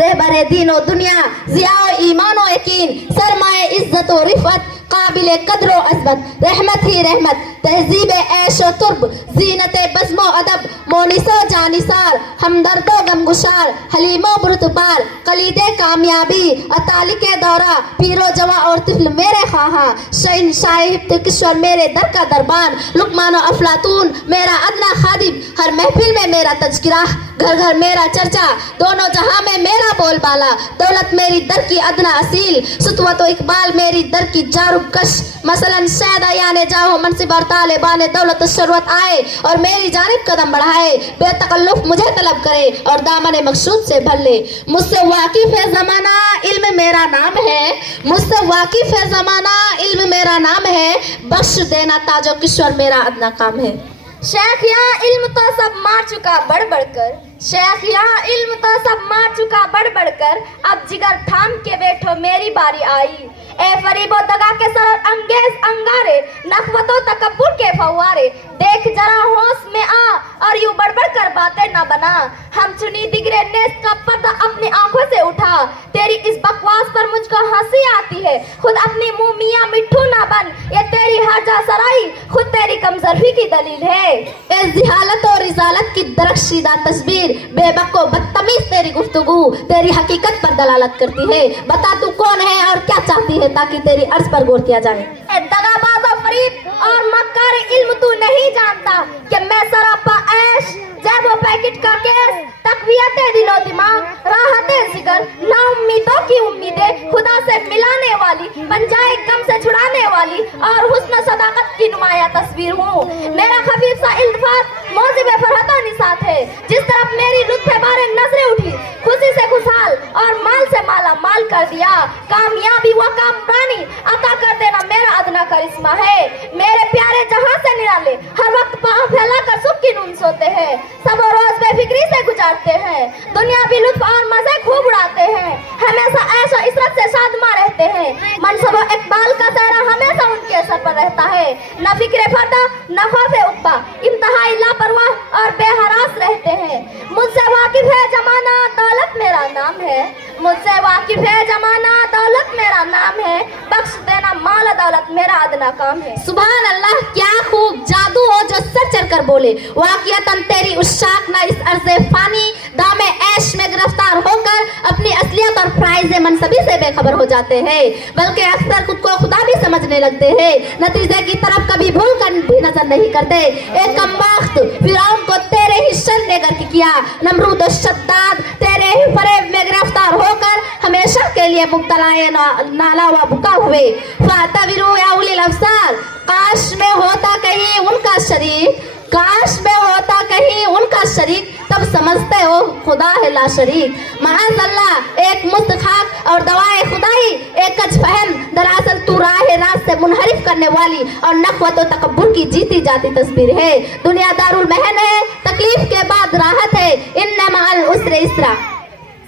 रहबरे दीनो दुनिया जिया ईमानो यकीन सरमाए इज्जत व रिफत काबिल कद्रो अज़मत रहमत ही रहमत तहजीब ऐशो तुर्ब जीनत बज़्मो अदब मोनिसो जानिसार हमदर्दो गमगुशार हलीमो बुरतबार कलीदे कामयाबी अतालिके दौरा पीरो जवा और तिफल मेरे खाहा शैन शाहिब किश्वर मेरे दर का दरबान लुकमानो अफलातून मेरा अदना खादिम हर महफिल में मेरा तज़किरा घर घर मेरा चर्चा दोनों जहां में मेरा बोलबाला दौलत मेरी दर की अदना असील सुतवत व इकबाल मेरी दर की जारुब कश मसलन शायद याने जाओ मनसिब और तालिबान दौलत शरवत आए और मेरी जानिब कदम बढ़ाए बेतकल्लुफ मुझे तलब करे और दामन मकसूद से भर ले मुझसे वाकिफ है ज़माना इल्म मेरा नाम है मुझसे वाकिफ है ज़माना इल्म मेरा नाम है बख्श देना ताजो किश्वर मेरा अदना काम है। शेख यहाँ इल्म तो सब मार चुका बढ़ बढ़ कर शेख यहाँ इल्म तो सब मार चुका बढ़ बढ़ कर अब जिगर थाम के बैठो मेरी बारी आई ए फरीबो दगा के सर अंगेज अंगारे नखवतो तकब्बुर के फव्वारे देख जरा होश में आ और यूं बड़बड़ कर बातें न बना हम चुनी दिगरे नेस का पर्दा अपनी आंखों से उठा तेरी इस बकवास पर मुझको हंसी आती है खुद अपनी मुंह मियां मिट्ठू ना बन ये तेरी हर्जा सराई खुद तेरी कमजोरी की दलील है इस जिहालत और रिजालत की दरख्शीदा तस्वीर बेबको बदतमीज तेरी गुफ्तगू तेरी हकीकत पर दलालत करती है बता तू कौन है और क्या चाहती है ताकि तेरी अर्ज पर गौर किया जाए। दगाबाज फरीद और मक्कार इल्म तू नहीं जानता कि मैं सरापा ऐश जब वो पैकेट का केस तकवियत दिलो दिमाग राहत जिगर ना उम्मीदों की उम्मीदें खुदा से मिलाने वाली पंजाए गम से छुड़ाने वाली और हुस्न सदाकत की नुमाया तस्वीर हूँ मेरा खफीफ सा इल्तिफात मौजिब फरहत निसात है जिस तरफ मेरी लुत्फ़े बारे नजरें उठी खुशी से खुशहाल और माल से माला माल कर दिया कामयाबी व कामरानी अता कर देना मेरा अदना करिश्मा है मेरे प्यारे जहां से निराले हर वक्त पाँव फैला कर सुख की नींद सोते हैं सब रोज बेफिक्री से गुजारते हैं दुनिया भी लुत्फ और मजे खूब उड़ाते हैं हमेशा ऐशो इशरत से शादमा रहते हैं मनसब व इकबाल का सहरा हमेशा उनके सर पर रहता है न फिक्र फरदा न खौफ उक्बा इंतहाई लापरवाह और बेहरास रहते हैं मुझसे वाकिफ है जमाना दौलत मेरा नाम है मुझसे वाकिफ है जमाना दौलत मेरा नाम है बख्श देना माल दौलत मेरा अदना काम है। सुभान अल्लाह क्या खूब जादू हो जो सर चढ़ कर बोले वाक़ियतन तेरी उशाक ना इस अर्ज़े फानी दामे ऐश में गिरफ्तार होकर अपनी असलियत और फ्राइज़े मनसबी से बेखबर हो जाते हैं बल्कि अक्सर खुद को खुदा भी समझने लगते हैं नतीजे की तरफ कभी भूल कर भी नजर नहीं करते एक कमबख्त फिरौन को तेरे ही शर ने गर्क किया नमरूद और शद्दाद तेरे ही फरेब में गिरफ्तार होकर हमेशा के लिए मुब्तलाए नाला व बुका हुए फातविरू या उलिल अब्सार काश में होता कहीं उनका शरीक काश में होता कहीं उनका शरीक तब समझते हो खुदा है ला शरीक माअज़ल्लाह एक मुस्त खाक और दवाए खुदाई एक कच फहम दरअसल तू राह रात से मुनहरिफ करने वाली और नखवत व तकब्बुर की जीती जाती तस्वीर है दुनिया दारुल महन है तकलीफ के बाद राहत है इन्ना मअल उसरे इसरा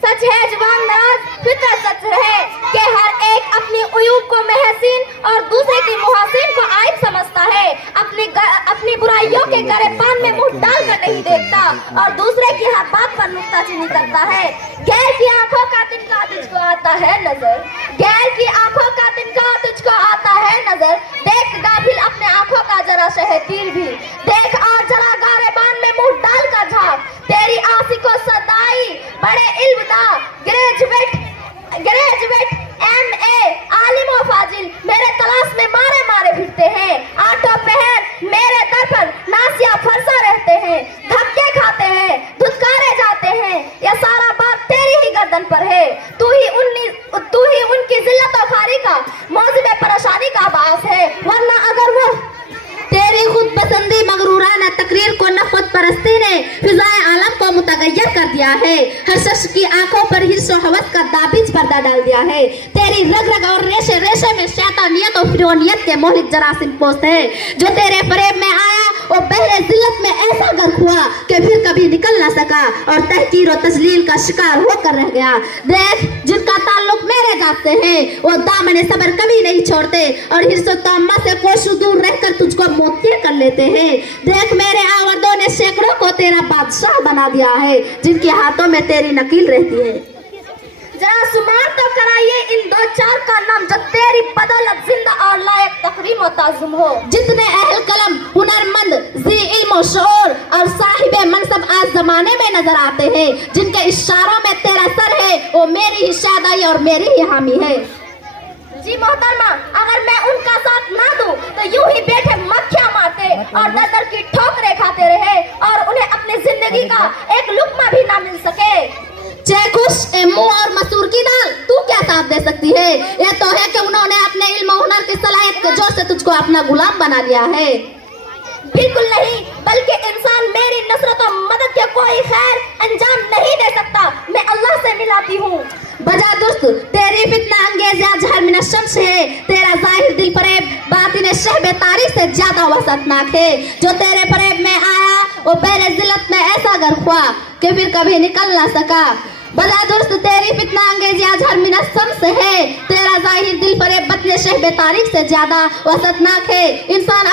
सच है जवान नाज फितरत सच है कि हर एक अपनी उयूब को महसीन और दूसरे की मुहसीन को आयब समझता है अपनी बुराइयों के गरेबान में मुंह डालकर नहीं देखता और दूसरे की हर बात पर नुक्ताचीनी करता है गैर की आंखों का तिनका तुझको आता है नजर गैर की आंखों का तिनका तुझको आता है नजर देख गाफिल अपने आंखों का जरा शहतीर भी देख और जरा गरेबान में मुंह डालकर झाँक तेरी आशिकों सदाई बड़े इल्मदा ग्रेजुएट MA आलिम व फाजिल मेरे तलाश में मारे मारे फिरते हैं आठों पहर मेरे दर पर नासिया फरसा रहते हैं धक्के खाते हैं धुतकारे जाते हैं यह सारा बात तेरी ही गर्दन पर है तू ही उनकी जिल्लत और खारी का मौजिब परेशानी का बास है वरना अगर वो तेरी खुद पसंदी मगरूराना तकरीर को नफ़रत परस्ती ने फिज़ाए आलम को मुतगय्यर कर दिया है हर शख्स की आंखों पर हिर्स और हवस का दाबिज पर्दा डाल दिया है तेरी रग रग और रेशे रेशे में शैतानियत और फिरौनियत के मोहलिक जरासीम पोस्ट है जो तेरे फरेब में आया वो बहरे जिल्लत में ऐसा गर्क हुआ कि फिर कभी निकल ना सका और तहकीर और तजलील का शिकार होकर रह गया देख जिनका ताल्लुक मेरे गाफ से है वो दामन सबर कभी नहीं छोड़ते और हिर्स और तम्मा से कोसों दूर रहकर तुझको मोतिया कर लेते हैं देख मेरे आवरदों ने सैकड़ों को तेरा बादशाह बना दिया है जिनके हाथों में तेरी नकील रहती है। जरा शुमार तो कराइए इन दो चार का नाम जो तेरी बदौलत जिंदा और लायक तकरीम और ताजुम हो। जितने अहल कलम, हुनरमंद, जी इल्म और शऊर और साहिबे मनसब आज जमाने में नजर आते हैं, जिनके इशारों में तेरा सर है, वो मेरी ही शादाई और मेरी ही हामी है। जी मोहतरमा, अगर मैं उनका साथ ना दूं तो यूं ही बैठे मक्खियां मारते और दर दर की ठोकरें खाते रहे और उन्हें अपनी जिंदगी का एक लुक्मा भी ना मिल सके। चेकुश मुंह और मसूर की दाल, तू क्या साथ दे सकती है? यह तो है कि उन्होंने अपने इल्म और हुनर की सलाहियत के जोर से तुझको अपना गुलाम बना लिया है। बिल्कुल नहीं, बल्कि इंसान मेरी नुसरत और मदद के कोई खैर अंजाम नहीं दे सकता। मैं अल्लाह से मिलाती हूँ। बजा दुस्त, तेरी फितना अंगेज या जहर मिन शम्स है, तेरा जाहिर दिल फरेब बातिन शहब तारीख से ज्यादा वसतनाक है। जो तेरे फरेब में आया वो पहले जिल्लत में ऐसा गर्क हुआ कि फिर कभी निकल ना सका। बजा दुस्त, तेरी फितना अंगेज या जहर मिन शम्स है, तेरा जाहिर दिल फरेब बातिन शहब तारीख से ज्यादा वसतनाक है। इंसान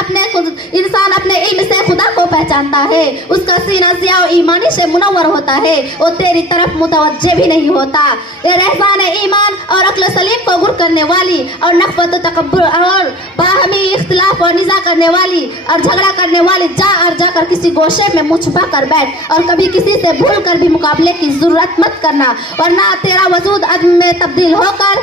अपने इल्म से खुदा को पहचानता है, उसका सीना ज़िया और ईमानी से मुनव्वर होता है, वो तेरी तरफ मुतवज्जे भी नहीं होता। ये रहसान ईमान और अक्ल सलीम को गुर करने वाली और नफ़रत तकब्बुर और बाहमी इख्तिलाफ और निज़ा करने वाली और झगड़ा करने वाली जाकर किसी गोशे में मुँह छुपा कर बैठ और कभी किसी से भूल कर भी मुकाबले की जरूरत मत करना, वरना तेरा वजूद अदम में तब्दील होकर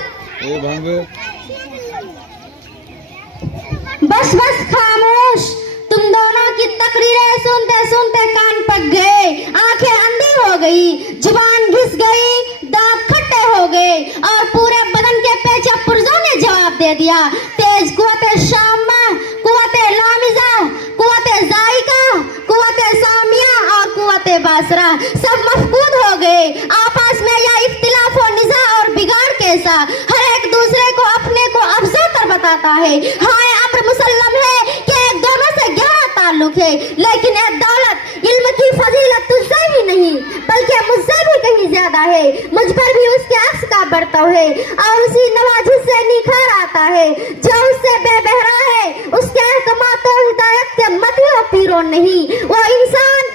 बस बस खामोश। तुम दोनों की तकरीरें सुनते सुनते कान पक गए, आंखें अंधी हो गई, जुबान घिस गई, दांत खट्टे हो गए और पूरे बदन के पेचा पुर्जों ने जवाब दे दिया। तेज कुव्वते शामा, कुव्वते लामिजा, कुव्वते जायका, कुव्वते सामिया और कुव्वते बासरा सब मफकूद हो गए। आपस में या इख्तिलाफ और निज़ा और बिगाड़ कैसा, हर एक दूसरे को अपने को अफजल कर बताता है। हाँ, अम्र मुसल्लम है कि एक दोनों से गहरा ताल्लुक है, लेकिन ये दौलत इल्म की फजीलत तुझसे भी नहीं बल्कि मुझसे भी कहीं ज्यादा है। मुझ पर भी उसके अक्स का बर्ताव है और उसी नवाजिश से निखार आता है जो उससे बेबहरा है। उसके अहकामात और हिदायत के मतलब पीरों नहीं, वो इंसान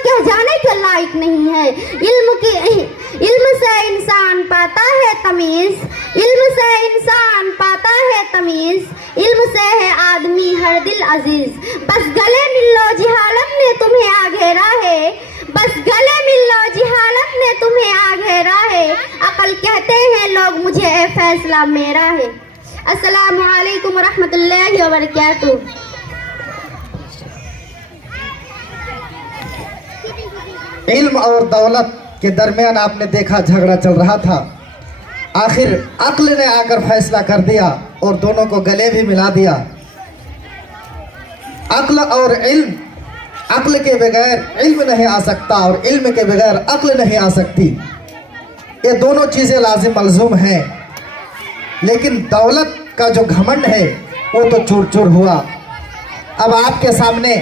कह जाने के लायक नहीं है। इल्म से इंसान पाता है तमीज, इल्म से इंसान पाता है तमीज, इल्म से है आदमी हर दिल अजीज। बस गले मिल लो जिहालत ने तुम्हें आ घेरा है, बस गले मिल लो जिहालत ने तुम्हें आ घेरा है। अकल कहते हैं लोग मुझे ए फैसला मेरा है। अस्सलामु अलैकुम रहमतुल्लाहि व बरकातुहू। इल्म और दौलत के दरमियान आपने देखा झगड़ा चल रहा था, आखिर अक्ल ने आकर फैसला कर दिया और दोनों को गले भी मिला दिया। अक्ल और इल्म, अक्ल के बगैर इल्म नहीं आ सकता और इल्म के बगैर अक्ल नहीं आ सकती। ये दोनों चीज़ें लाजिम मलजूम हैं, लेकिन दौलत का जो घमंड है वो तो चूर चूर हुआ। अब आपके सामने